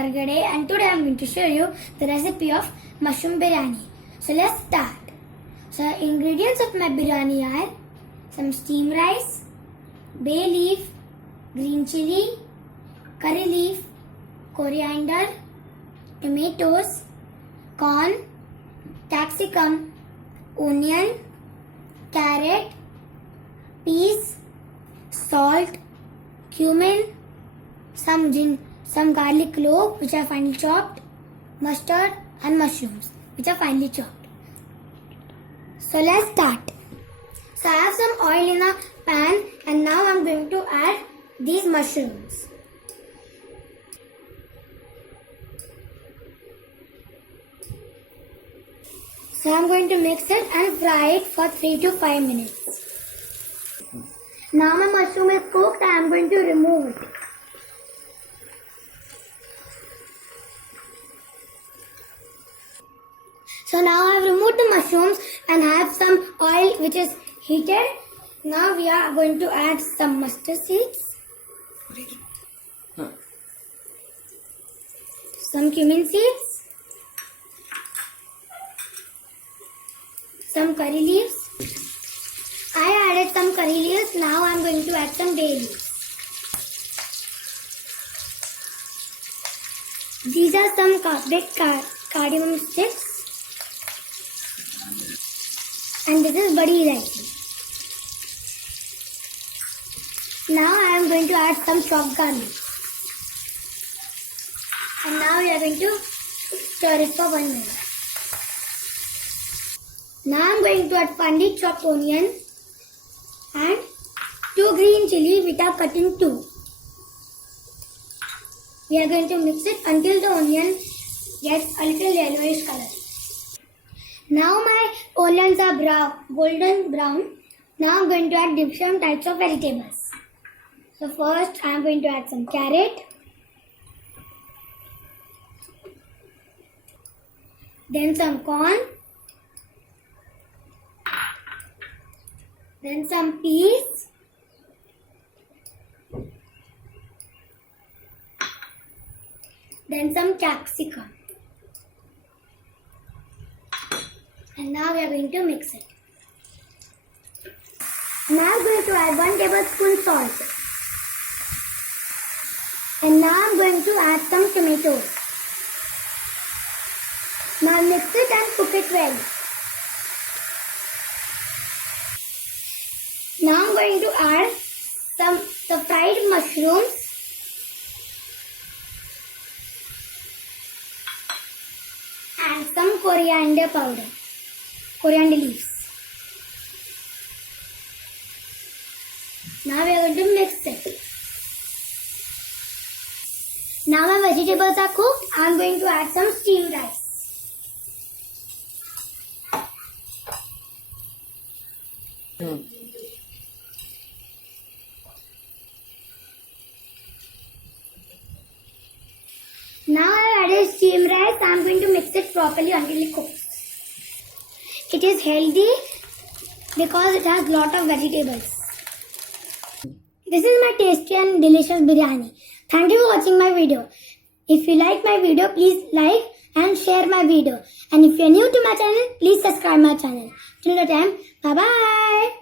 Gargade, and today I am going to show you the recipe of mushroom biryani. So let's start. So ingredients of my biryani are some steamed rice, bay leaf, green chili, curry leaf, coriander, tomatoes, corn, capsicum, onion, carrot, peas, salt, cumin, some garlic clove which are finely chopped, mustard and mushrooms which are finely chopped. So let's start. So I have some oil in a pan and now I am going to add these mushrooms. So I am going to mix it and fry it for 3 to 5 minutes. Now my mushroom is cooked, I am going to remove it. So now I have removed the mushrooms and have some oil which is heated. Now we are going to add some mustard seeds, some cumin seeds, some curry leaves. I added some curry leaves. Now I am going to add some bay leaves. These are some big cardamom sticks. And this is badi elaichi. Now I am going to add some chopped garlic. And now we are going to stir it for 1 minute. Now I am going to add finely chopped onion and 2 green chili which are cut in 2. We are going to mix it until the onion gets a little yellowish color. Now my onions are golden brown. Now I am going to add different types of vegetables. So first I am going to add some carrot. Then some corn. Then some peas. Then some capsicum. And now we are going to mix it. Now I am going to add 1 tablespoon salt. And now I am going to add some tomatoes. Now mix it and cook it well. Now I am going to add the fried mushrooms and some coriander powder, coriander leaves. Now we are going to mix it. Now my vegetables are cooked. I am going to add some steamed rice. Now I have added steamed rice. I am going to mix it properly until it cooks. It is healthy because it has lot of vegetables. This is my tasty and delicious biryani. Thank you for watching my video. If you like my video, please like and share my video. And if you are new to my channel, please subscribe my channel. Till the time, bye bye.